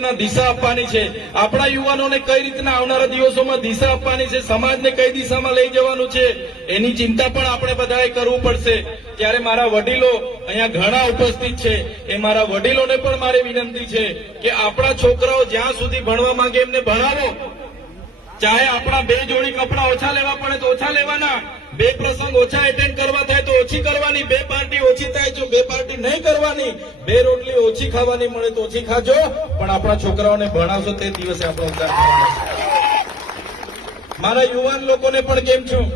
દિશા આપવાની છે. આપણા યુવાનોને કઈ રીતના આવનારા દિવસોમાં દિશા આપવાની છે? સમાજને કઈ દિશામાં લઈ જવાનું છે? એની ચિંતા પણ આપણે બધાએ કરવું પડશે. ત્યારે મારા વડીલો અહીંયા ઘણા ઉપસ્થિત છે. એ મારા વડીલોને પણ મારી વિનંતી છે કે આપણા છોકરાઓ જ્યાં સુધી ભણવા માંગે એમને ભણાવો. ચાહે આપણા બે જોડી કપડા ઓછા લેવા પડે તો ઓછા લેવાના. બે પ્રસંગ ઓછા એટેન્ડ કરવા થાય તો ઓછી કરવાની. બે ઓછી થાય જો બે પાર્ટી નહીં કરવાની, બે રોટલી ઓછી ખાવાની મળે તો ઓછી ખાજો, પણ આપણા છોકરાઓને ભણાવશો તે દિવસે આપણો ઉદ્ધાર મારા યુવાન લોકોને પણ કેમ છું?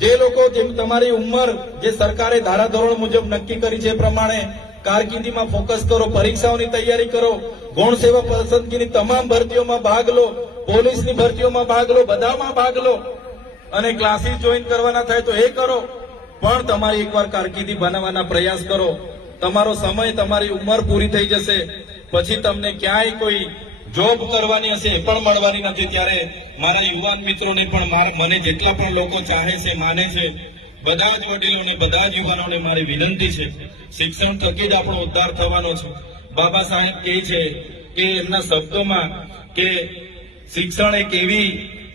જે લોકો તમારી ઉંમર, જે સરકારે ધારાધોરણ મુજબ નક્કી કરી છે પ્રમાણે કારકિર્દીમાં ફોકસ કરો, પરીક્ષાઓની તૈયારી કરો, ગૌણ સેવા પસંદગીની તમામ ભરતીઓમાં ભાગ લો, પોલીસની ભરતીઓમાં ભાગ લો, બધામાં ભાગ લો, અને ક્લાસીસ જોઈન કરવાના થાય તો એ કરો. પણ તમારી એકવાર કારકિર્દી બનાવવાના પ્રયાસ કરો. તમારો સમય તમારી ઉંમર પૂરી થઈ જશે. પછી તમને ક્યાંય કોઈ જોબ કરવાની હશે એ પણ મળવાની નથી. ત્યારે મારા યુવાન મિત્રોને પણ મને જેટલા પણ લોકો ચાહે છે, માને છે, બધા જ વડીલોને, બધા જ યુવાનોને મારી વિનંતી છે. શિક્ષણ થકી જ આપણો ઉદ્ધાર થવાનો છે. બાબા સાહેબ કહે છે કે એમના શબ્દોમાં કે શિક્ષણ એક એવી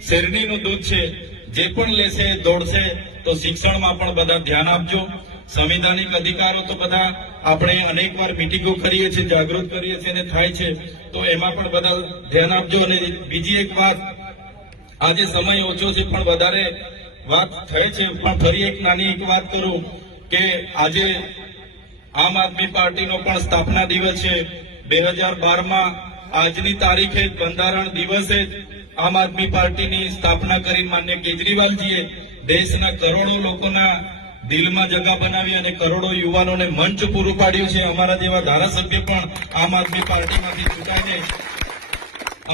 શેરડીનું દૂધ છે, જે પણ લેશે, દોડશે તો શિક્ષણમાં પણ બધા ધ્યાન આપજો. સંવિધાનિક અધિકારો તો બધા આપણે અનેક વાર મિટિંગો કરીએ છીએ, જાગૃત કરીએ છીએ અને થાય છે. તો એમાં પણ બધા ધ્યાન આપજો અને બીજી એક વાત, આજે સમય ઓછો છે, પણ વધારે વાત થઈ છે. પણ ફરી એક નાની એક વાત કરું કે આજે આમ આદમી પાર્ટીનો પણ સ્થાપના દિવસ છે. બે હજાર બારમાં આજની તારીખે બંધારણ દિવસે આમ આદમી પાર્ટીની સ્થાપના કરી માન્ય કેજરીવાલજીએ દેશના કરોડો લોકોના દિલમાં જગા બનાવી અને કરોડો યુવાનોને મંચ પૂરું પાડ્યું છે. અમારા જેવા ધારાસભ્ય પણ આમ આદમી પાર્ટીમાંથી ચૂંટાઈને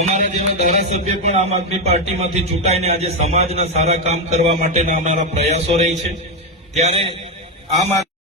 અમારા જેવા ધારાસભ્ય પણ આમ આદમી પાર્ટીમાંથી ચૂંટાઈને આજે સમાજના સારા કામ કરવા માટેના અમારા પ્રયાસો રહી છે. ત્યારે આમ